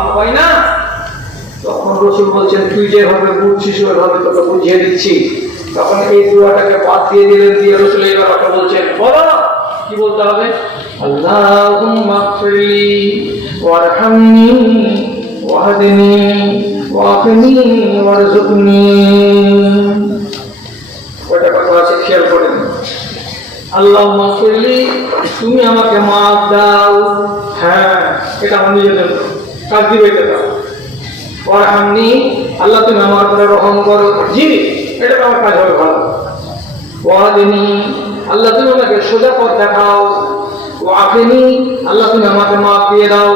লাভ হয় না। তখন রসুল বলছেন, তুই যেভাবে বুঝছিস, ওইভাবে তোকে বুঝিয়ে দিচ্ছি। তখন এই দুয়াটাকে বাদ দিয়ে দিলেন, দিয়ে রসুল এই ব্যাপারটা বলছেন, বলো, কি বলতে হবে? কথা আছে, খেয়াল আল্লাহ তুমি আমাকে মাফ দাও। হ্যাঁ এটা আমার নিজের জন্য। দিবে এটা দাও আর আমি আল্লাহ তুমি আমার উপরে রহম করো। জি এটা আমার কাজ হবে ভালো। আল্লাহ তুমি আমাকে সোজা পথ দেখাও। ও আফিনি আল্লাহ তুমি আমাকে মাফ দিয়ে দাও।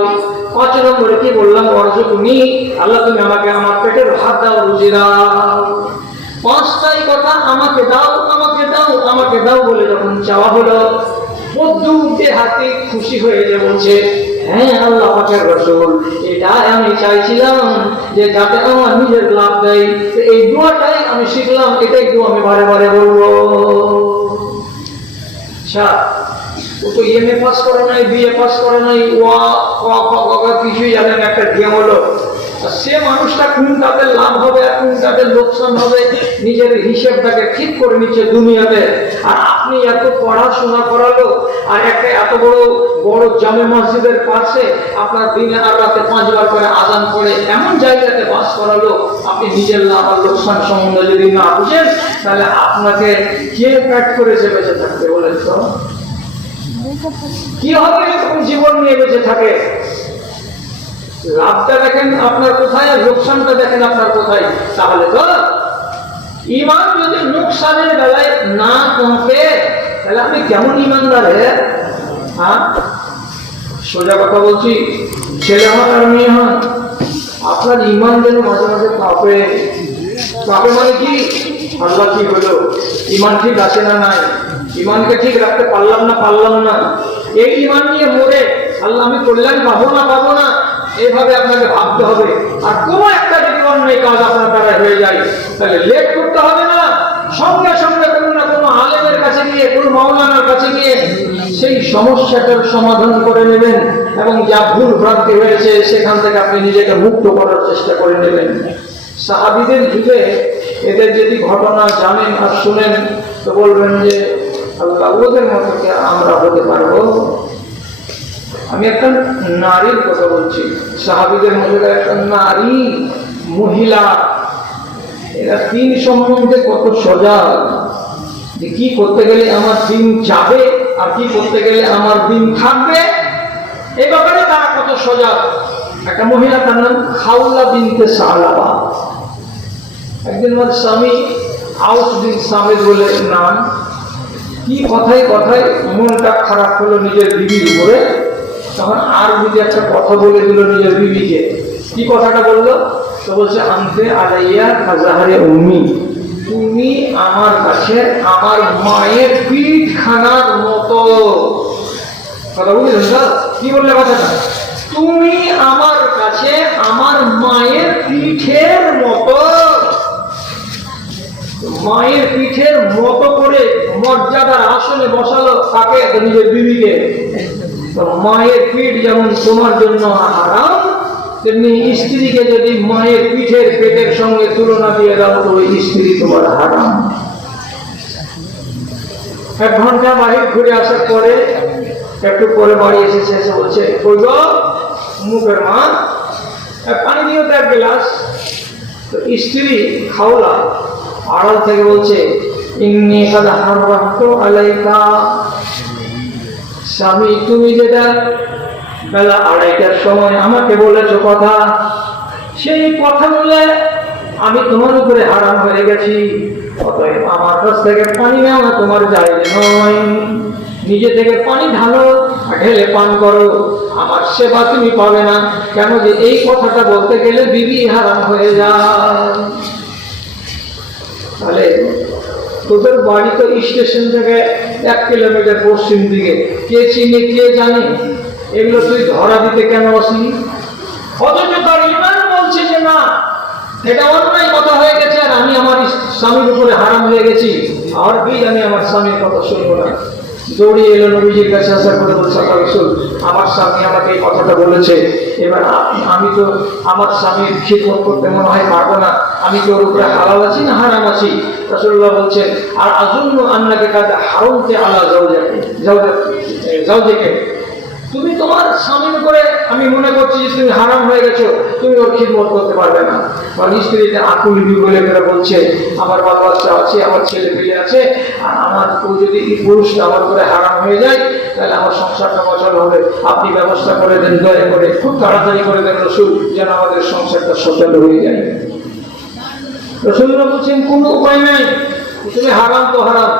পাঁচ নম্বরে কি বললাম? অর্জ তুমি, আল্লাহ তুমি আমাকে আমার পেটের ভাত দাও, রুজি দাও। পাঁচটাই কথা আমাকে দাও আমাকে দাও আমাকে দাও বলে যখন চাওয়া হলো বদ্ধুকে হাতে খুশি হয়ে যে বলছে হ্যাঁ আল্লাহ পাকের রসুল, এটাই আমি চাইছিলাম যে যাতে আমার নিজের লাভ দেয়। এই দোয়াটাই আমি শিখলাম, এটাই একটু আমি বারে বারে বলব। আচ্ছা ও তো এমএ পাস করে নাই বিএ পাস করে নাই, ওয়া কিছুই জানেন একটা গেম হলো। সে মানুষটা কোন তাদের লাভ হবে আর তাদের লোকসান হবে, নিজের হিসেবটাকে ঠিক করে নিচ্ছে দুনিয়াতে। আর আপনি এত পড়াশোনা করালো আর একটা এত বড় বড় জামে মসজিদের পাশে আপনার দিনে আর রাতে পাঁচবার করে আজান করে এমন জায়গাতে বাস করালো আপনি নিজের লাভ আর লোকসান সম্বন্ধে যদি না বুঝেন, তাহলে আপনাকে কে প্যাট করেছে বেঁচে থাকতে বলেন তো? কি হবে যখন জীবন নিয়ে বেঁচে থাকে? লাভটা দেখেন আপনার কোথায় আর লোকসানটা দেখেন আপনার কোথায়? তাহলে তো, ইমান যদি লোকসানের বেলায় না কমতে তাহলে আপনি কেমন ইমানদার হ্যাঁ সোজা কথা বলছি, ছেলে হন আর মেয়ে হন আপনার ইমান যেন মাঝে মাঝে কাঁপে কাঁপে মানে কি? আল্লাহ কি হলো ইমান ঠিক আছে না নাই? ইমানকে ঠিক রাখতে পারলাম না পারলাম না। এই ইমান নিয়ে মরে, আল্লাহ আমি কল্যাণ পাবো না পাবো না? এইভাবে আপনাকে ভাবতে হবে। আর কোনো একটা যদি অন্যায় কাজ আপনার দ্বারা হয়ে যায়, তাহলে লেট করতে হবে না। সঙ্গে সঙ্গে কোনো না কোনো আলেমের কাছে গিয়ে কোনো মাওলানার কাছে গিয়ে সেই সমস্যাটার সমাধান করে নেবেন এবং যা ভুল ভ্রান্তি হয়েছে সেখান থেকে আপনি নিজেকে মুক্ত করার চেষ্টা করে নেবেন। সাহাবিদের যুগে এদের যদি ঘটনা জানেন আর শুনেন, তো বলবেন যে, আল্লাহ, ওদের মতো আমরা হতে পারব? আমি একটা নারীর কথা বলছি। সাহাবিদের মধ্যে একটা নারী, মহিলা, এরা তিন সম্বন্ধে কত সজাগ। যে কি করতে গেলে আমার দিন যাবে আর কি করতে গেলে আমার দিন থাকবে এই ব্যাপারে তারা কত সজাগ। একটা মহিলা তার নাম খাউলা বিনতে সালাবা। একদিন আমার স্বামী আউস বিন সামেদ বলে নাম, কি কথায় কথায় মনটা খারাপ হলো নিজের বিবির উপরে। তখন আর বুঝে একটা কথা বলে দিল নিজের বিবিকে। কি কথাটা বলল? তো বলছে, আনতে আলাইয়া খাজাহারে উম্মি। তুমি আমার কাছে আমার মায়ের পিঠ খানার মতো। কথা বুঝলেন কি বললে কথাটা? তুমি আমার কাছে আমার মায়ের পিঠের মতো। মায়ের পিঠের মতো করে মর্যাদার আসনে বসালো তাকে নিজের বিবিকে। মায়ের পিঠ যেমন তোমার জন্য হারাম তেমনি স্ত্রীকে যদি মায়ের পিঠের পেটের সঙ্গে তুলনা দিয়ে দাও তো ওই স্ত্রী তোমার হারাম। এক ঘণ্টা বাহির ঘুরে আসার পরে, একটু পরে বাড়ি এসেছে এসে বলছে ওই মুখের মা পানি দিও তো এক গ্লাস। তো স্ত্রী খাওলা, আড়াল থেকে বলছে, ইন্নি কাদ হারামতু আলাইকা। স্বামী, তুমি যেটা বেলা আড়াইটার সময় আমাকে বলেছ কথা। সেই কথা বলে আমি তোমার উপরে হারাম হয়ে গেছি। অতএব আমার কাছ থেকে পানি নেওয়া তোমার জায়গা নয়। নিজে থেকে পানি ঢালো, ঢেলে পান করো। আমার সেবা তুমি পাবে না। কেন যে এই কথাটা বলতে গেলে বিবি হারাম হয়ে যায়। তাহলে তোদের বাড়ি তো স্টেশন থেকে এক কিলোমিটার পশ্চিম দিকে। কে চিনে, কে জানে? এগুলো তুই ধরা দিতে কেন আসিনি অথচ তার ইমান বলছে যে না এটা অন্যায় কথা হয়ে গেছে আর আমি আমার স্বামীর উপরে হারাম হয়ে গেছি। আর কি জানি আমার স্বামীর কথা শুনব না। দৌড়িয়ে এলো নবীজির কাছে, আসার পরে বলছে রসুল, আমার স্বামী আমাকে এই কথাটা বলেছে। এবার আমি তো আমার স্বামীর খিদমত করতে মনে হয় পারব না। আমি তো ওর উপরে হালাল আছি না হারাম আছি? রসুল্লাহ বলছেন, আর আজন্য আন্নাকে কাজে হারমতে আল্লাহ যাও যাকে যাও যাও দেখে তুমি তোমার স্বামীর উপরে আমি মনে করছি যে তুমি হারাম হয়ে গেছো, তুমি ওর খিদমত করতে পারবে না। বা স্ত্রীতে আকুল বলে করে বলছে, আমার বাল বাচ্চা আছে, আমার ছেলে পেলে আছে, আর আমার ও যদি এই পুরুষটা আমার উপরে হারাম হয়ে যায়, তাহলে আমার সংসারটা বছর হবে। আপনি ব্যবস্থা করে দেন, দয়া করে, খুব তাড়াতাড়ি করে দেন রসুল, যেন আমাদের সংসারটা সচল হয়ে যায়। রসুল্লাহ বলছেন, কোনো উপায় নাই। তুমি হারাম তো হারাম,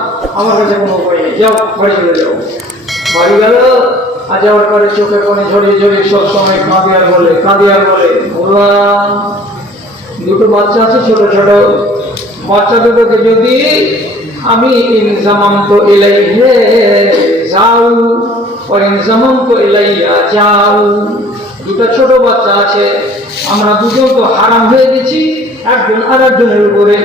আমার কাছে কোনো উপায় নেই। যাও, বাড়ি চলে যাও। বাড়ি গেল আর যাওয়ার পরে চোখে পানি ঝরিয়ে ঝরিয়ে সব সময় কাঁদিয়ার বলে কাঁদিয়ার বলে দুটো বাচ্চা আছে ছোট ছোট। বাচ্চা দুটোকে যদি আমি ইনজামাম তো এলাই হে যাও ও ইনজামাম তো এলাইয়া যাও। দুটো ছোট বাচ্চা আছে, আমরা দুজন তো হারাম হয়ে গেছি, একজন আর একজনের উপরে।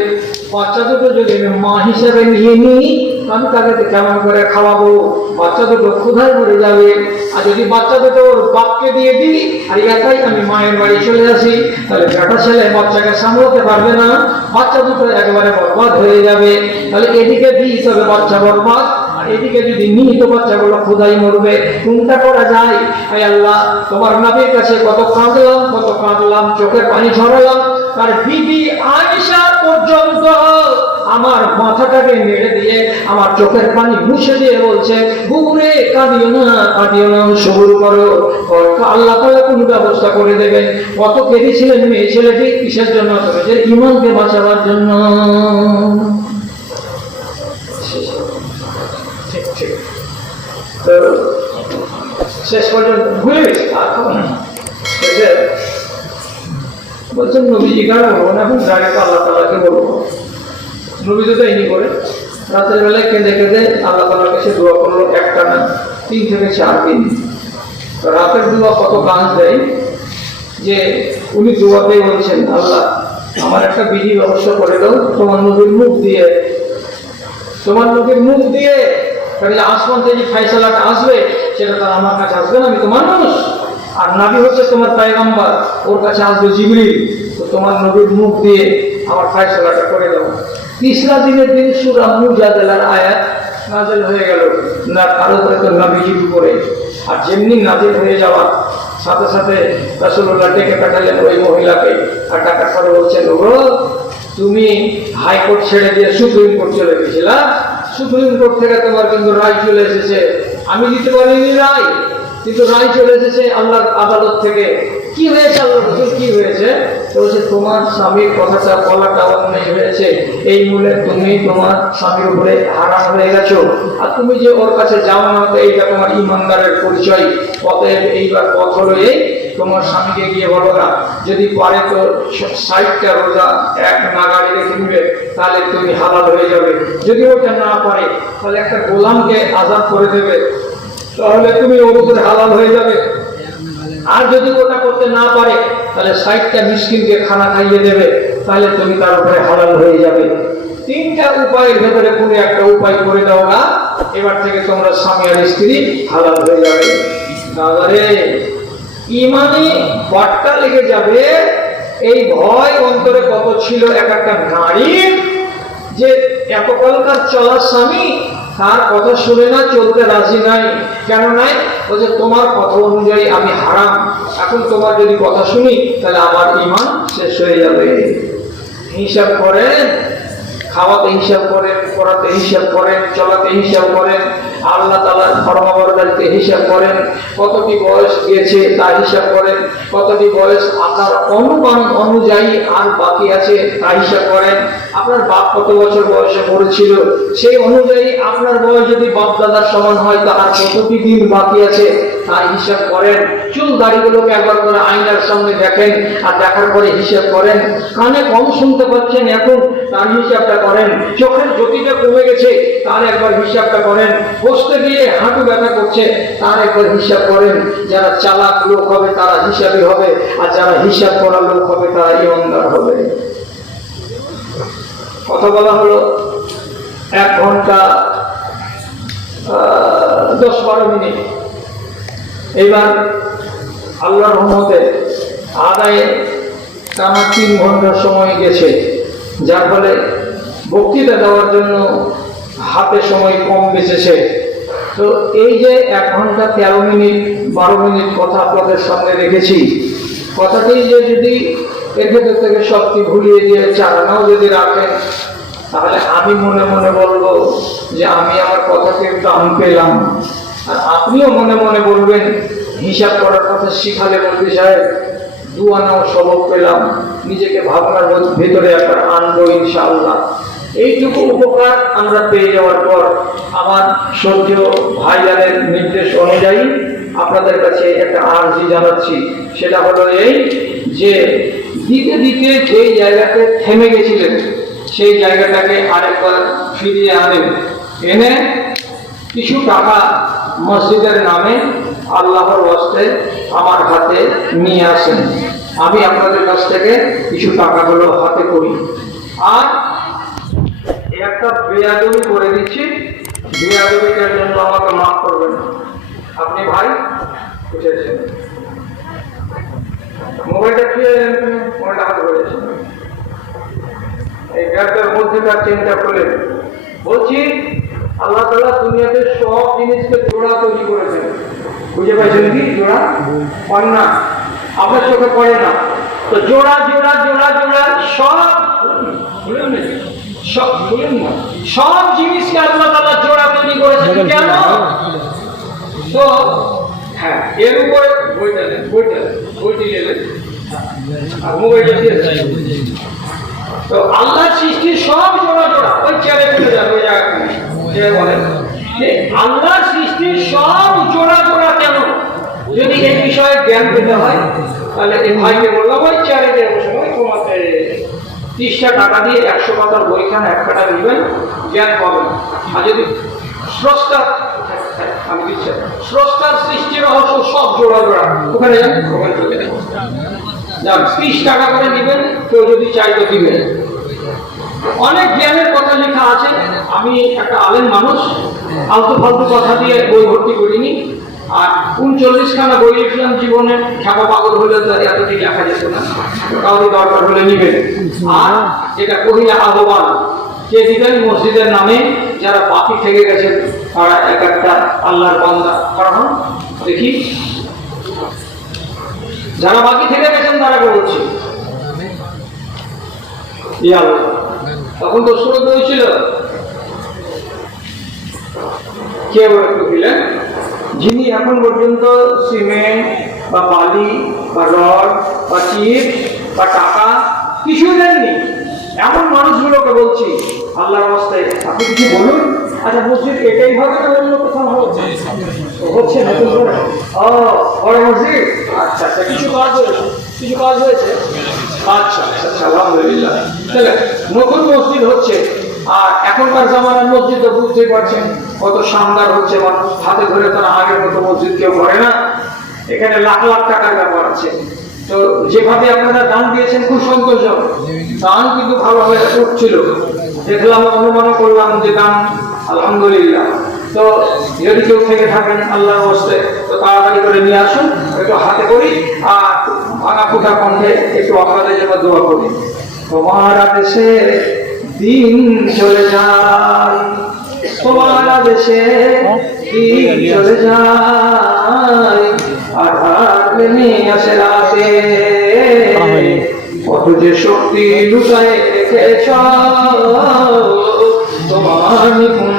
বাচ্চা দুটো যদি আমি মা হিসেবে নিয়ে নিই আমি তাদেরকে কেমন করে খাওয়াবো? বাচ্চা দুটো ক্ষুধায় মরে যাবে। আর যদি বাচ্চা দুটো ওর বাপকে দিয়ে দিই, আর একাই আমি মায়ের বাড়ি চলে আসি, তাহলে বেটা ছেলে বাচ্চাকে সামলাতে পারবে না। বাচ্চা দুটো একেবারে বরবাদ হয়ে যাবে। তাহলে এদিকে দিই তবে বাচ্চা বরবাদ? আর এদিকে যদি নিহিত বাচ্চাগুলো খোদাই মরবে, কোনটা করা যায়? আল্লাহ, তোমার নবীর কাছে কত কাঁদলাম কত কাঁদলাম, চোখের পানি ঝরালাম। তার বিবি আয়েশা পর্যন্ত আমার মাথাটাকে মেরে দিয়ে, আমার চোখের পানি মুছে দিয়ে বলছে বুবুরে কাঁদিও না কাঁদিও না, সবুর করো। আল্লাহ তাআলা কোনো ব্যবস্থা করে দেবেন। কত কেঁদেছিলেন মেয়ে ছেলেটি কিসের জন্য? ইমানকে বাঁচাবার জন্য। শেষ পর্যন্ত ভুলে গেছি। বলছেন, নবীজি কেন বলব না? এখন ডাইরেক্ট আল্লাহ তালাকে বলব। নবী তো তাই করে রাতের বেলায় কেঁদে কেঁদে আল্লাহ তালার কাছে দোয়া করল একটা না, তিন থেকে চার দিন। রাতের দোয়া কত কাজ দেয় যে উনি দোয়াতে বলছেন, আল্লাহ, আমার একটা বিধি ব্যবস্থা করে দাও, তোমার নবীর মুখ দিয়ে। তোমার নবীর মুখ দিয়ে আসমান থেকে যে ফাইসালাটা আসবে, সেটা তো আমার কাছে আসবে না, আমি তোমার মানুষ। আর নাবি হচ্ছে তোমার পায়গাম্বার। ওর কাছে আসবে জিবরিল। তো তোমার নবীর মুখ দিয়ে আমার ফাইসালাটা করে দাও। তিসরা দিনের দিন সুরা মুজাদালার আয়াত নাজেল হয়ে গেল। না, কারও হয়তো নবীজির উপরে। আর যেমনি নাজিল হয়ে যাওয়া, সাথে সাথে রাসূলুল্লাহ ডেকে পাঠালেন ওই মহিলাকে। আর টাকার পরে বলছেন ও তুমি হাইকোর্ট ছেড়ে দিয়ে সুপ্রিম কোর্ট চলে গেছিলা? সুপ্রিম কোর্ট থেকে তোমার কিন্তু রায় চলে এসেছে। আমি দিতে পারিনি রায়। কিন্তু রায় চলে এসেছে আল্লাহর আদালত থেকে। কি হয়েছে আল্লাহ রসুল? কি হয়েছে? বলছে, তোমার স্বামীর কথাটা বলাটা অন্যায় হয়েছে। এই মূলে তুমি তোমার স্বামীর উপরে হারাম হয়ে গেছো। আর তুমি যে ওর কাছে যাও না এইটা তোমার ইমানদারের পরিচয়। অতএব এইবার পথ হলো এই, তোমার স্বামীকে গিয়ে বলো না। যদি পারে তো ষাটটা রোজা এক নাগাড়ি রেখে নিবে তাহলে তুমি হালাল হয়ে যাবে। যদি ওটা না পারে, তাহলে একটা গোলামকে আজাদ করে দেবে। তাহলে তুমি ওর উপরে হালাল হয়ে যাবে। আর যদি ওটা করতে না পারে, তাহলে ষাটটা মিসকিনকে খানা খাইয়ে দেবে, তাহলে তুমি তার উপরে হালাল হয়ে যাবে। তিনটা উপায়ের ভেতরে কোনো একটা উপায় করে দাও না, এবার থেকে তোমরা স্বামী আর স্ত্রী হালাল হয়ে যাবে। তাহলে ইমানে বাট্টা লেগে যাবে, এই ভয় অন্তরে কত ছিল এক একটা নারীর, যে এতকালকার চলা স্বামী তার কথা শুনে না চলতে রাজি নাই। কেন নাই? ও যে তোমার কথা অনুযায়ী আমি হারাম। এখন তোমার যদি কথা শুনি, তাহলে আমার ইমান শেষ হয়ে যাবে। হিসাব করেন, খাওয়াতে হিসাব করেন, পড়াতে হিসাব করেন, চলাতে হিসাব করেন, আল্লাহ তালার ধর্মাবরদারিতে হিসাব করেন কতটি বয়স গিয়েছে তার হিসাব করেন কতটি বয়স আপনার অনুমান অনুযায়ী আর বাকি আছে তা হিসাব করেন। আপনার বাপ কত বছর বয়সে মরেছিল সেই অনুযায়ী আপনার বয়স যদি বাপ দাদার সমান হয়, তা আর কতটি দিন বাকি আছে? তার হিসাব করেন। চুল দাড়িগুলোকে একবার করে আয়নার সামনে দেখেন আর দেখার পরে হিসাব করেন। কানে কম শুনতে পাচ্ছেন এখন, তার হিসাবটা করেন। চোখের জ্যোতিটা কমে গেছে, তার একবার হিসাবটা করেন। বসতে গিয়ে হাঁটু ব্যথা করছে, তার একবার হিসাব করেন। যারা চালাক লোক হবে, তারা হিসাবে হবে, আর যারা হিসাব করা লোক হবে, তারা ইমানদার হবে। কথা বলা হলো, এক ঘণ্টা দশ বারো মিনিট। এইবার আল্লাহর রহমতে আদায়ে টানা তিন ঘণ্টার সময় গেছে, যার ফলে বক্তৃতা দেওয়ার জন্য হাতে সময় কম বেঁচেছে। তো এই যে এক ঘণ্টা তেরো মিনিট, বারো মিনিট কথা আপনাদের সামনে রেখেছি, কথাটি যে যদি এর ভেতর থেকে সবটি ভুলিয়ে দিয়ে চালানাও যদি রাখেন, তাহলে আমি মনে মনে বলব যে আমি আমার কথাকে দাম পেলাম। আর আপনিও মনে মনে বলবেন, হিসাব করার কথা শিখালে মন্ত্রী সাহেব দু আনাও সবক পেলাম, নিজেকে ভাবনার ভেতরে একটা আনব ইনশাআল্লাহ। এইটুকু উপকার আমরা পেয়ে যাওয়ার পর, আমার সহ্য ভাইজানের নির্দেশ অনুযায়ী আপনাদের কাছে একটা আর্জি জানাচ্ছি। সেটা হলো এই যে দিতে দিতে যেই জায়গাতে থেমে গেছিলেন, সেই জায়গাটাকে আরেকবার ফিরিয়ে আনেন। এনে কিছু টাকা মসজিদের নামে আল্লাহর ওয়াস্তে আমার হাতে নিয়ে আসেন। আমি আপনাদের কাছ থেকে কিছু টাকাগুলো হাতে করি। আর একটা বেয়াদবি করে দিচ্ছি। বেয়াদবিটার জন্য আমাকে মাফ করবেন। আপনি ভাই? বুঝেছেন মোবাইলটা খেয়ে মোবাইলটা হাতে করেছেন এই ব্যাগটার মধ্যেকার চেনটা খুলে। বলছি, আল্লাহ তালা দুনিয়াতে সব জিনিসকে জোড়া তৈরি করেছেন। বুঝে পাইছেন কি? জোড়া? পান না আপনার চোখে পড়ে না। তো জোড়া জোড়া জোড়া জোড়া সব সব সব জিনিসকে আল্লাহ তালা জোড়া তৈরি করেছেন কেন? তো হ্যাঁ এর উপরে বইটা নেন বইটা বইটি নেবেন আর মোবাইলটা দিয়ে তো আল্লাহ সৃষ্টির সব জোড়া জোড়া ওই চেয়ারে ফেলে যাবে ওই বলেন আল্লাহ সৃষ্টির সব জোড়া জোড়া কেন? যদি এই বিষয়ে জ্ঞান পেতে হয়, তাহলে এই ভাইকে বললাম, ওই চেয়ারে যে বসে, ওই তোমাকে তিরিশটা টাকা দিয়ে একশো পাতার বইখানে, এক টাকা নেবেন জ্ঞান পাবেন। আর যদি স্রষ্টা আমি স্রষ্টার সৃষ্টির রহস্য সব জোড়া জোড়া ওখানে যান। ওখানে ত্রিশ টাকা করে নেবেন, কেউ যদি চাই তো দিবেন অনেক জ্ঞানের কথা লেখা আছে। আমি একটা আলেম মানুষ আলতু ফালতু কথা দিয়ে বই ভর্তি করিনি। আর উনচল্লিশ খানা বই লিখলাম জীবনে, খেপা পাগল হলে তো এতটি লেখা যেত না। কাউরি দরকার হলে নিবেন। আর যেটা কহিলা আহ্বান কে দিবেন মসজিদের নামে যারা বাকি থেকে গেছেন তারা এক একটা আল্লাহর বান্দা। কারণ দেখি, যারা বাকি থেকে গেছেন তারাকে বলছি। তখন তো স্রোত হয়েছিল কেউ একটু দিলেন যিনি এখন পর্যন্ত সিমেন্ট বা বালি বা রড বা চিপস বা টাকা কিছুই দেননি, এমন মানুষগুলোকে বলছি আল্লাহর অবস্থায় আপনি কিছু বলুন? আচ্ছা মসজিদ এটাই হবে না অন্য কোথাও হবে? হচ্ছে নতুন করে? ও বড় মসজিদ? আচ্ছা আচ্ছা কিছু কাজ হয়েছে? কিছু কাজ হয়েছে? আচ্ছা আচ্ছা আলহামদুলিল্লাহ। তাহলে নতুন মসজিদ হচ্ছে আর এখনকার জামানার মসজিদ তো বুঝতেই পারছেন কত শানদার হচ্ছে মানুষ। হাতে ধরে তারা আগের মতো মসজিদ কেউ করে না। এখানে লাখ লাখ টাকার ব্যাপার আছে। তো যেভাবে আপনারা দান দিয়েছেন, খুব সন্তোষজনক। দান কিন্তু ভালোভাবে উঠছিল দেখলাম অনুমান করলাম যে দান, আলহামদুলিল্লাহ। তো যদি কেউ থেকে থাকেন, আল্লাহর বসতে তো তাড়াতাড়ি করে নিয়ে আসুন, একটু হাতে করি, আর ভাঙা ফুটা কণ্ঠে একটু আপনাদের জন্য দোয়া করি। তোমার দেশে দিন চলে যায়, তোমার দেশে দিন চলে যায়। আধার নেমে আসে রাতে। কত যে শক্তি লুকায় রেখেছ তোমার নিপুণ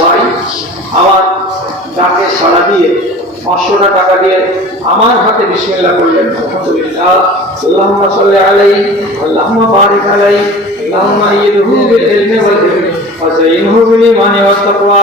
ভাই আমার ডাকে সাড়া দিয়ে পাঁচশোটা টাকা দিয়ে আমার হাতে বিসমিল্লাহ করলেন। আলহামদুলিল্লাহ। আল্লাহুম্মা সাল্লি আলাইহি আল্লাহুম্মা বারিক আলাইহি আল্লাহুম্মা ইয়দহু বিল ইলমি ওয়াল হিকমি ওয়া যায়িনহু বিল ঈমানি ওয়াত তাকওয়া।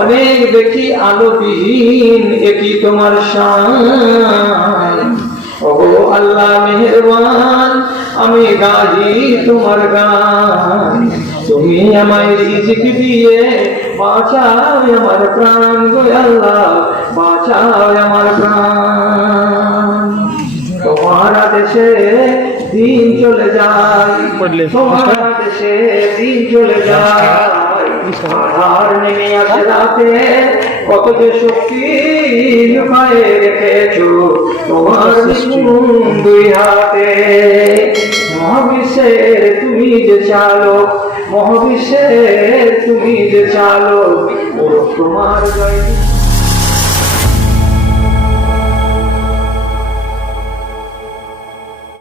অনেক দেখি আলোবিহীন একই তোমার শান। ও আল্লাহ মেহেরবান আমি গাহি তোমার গান। তুমি আমায় রিজিক দিয়ে বাঁচাও আমার প্রাণ গো আল্লাহ বাঁচাও আমার প্রাণ। তোমার দেশে দিন চলে যায় তোমার দেশে দিন চলে যায়। আর নেমে আসে রাতে কত যে শক্তি লুকায়ে রেখেছো তোমার দুই হাতে। মহাবিশ্বের তুমি যে চালক মহাবিশ্বের তুমি যে চালক তোমার জয়।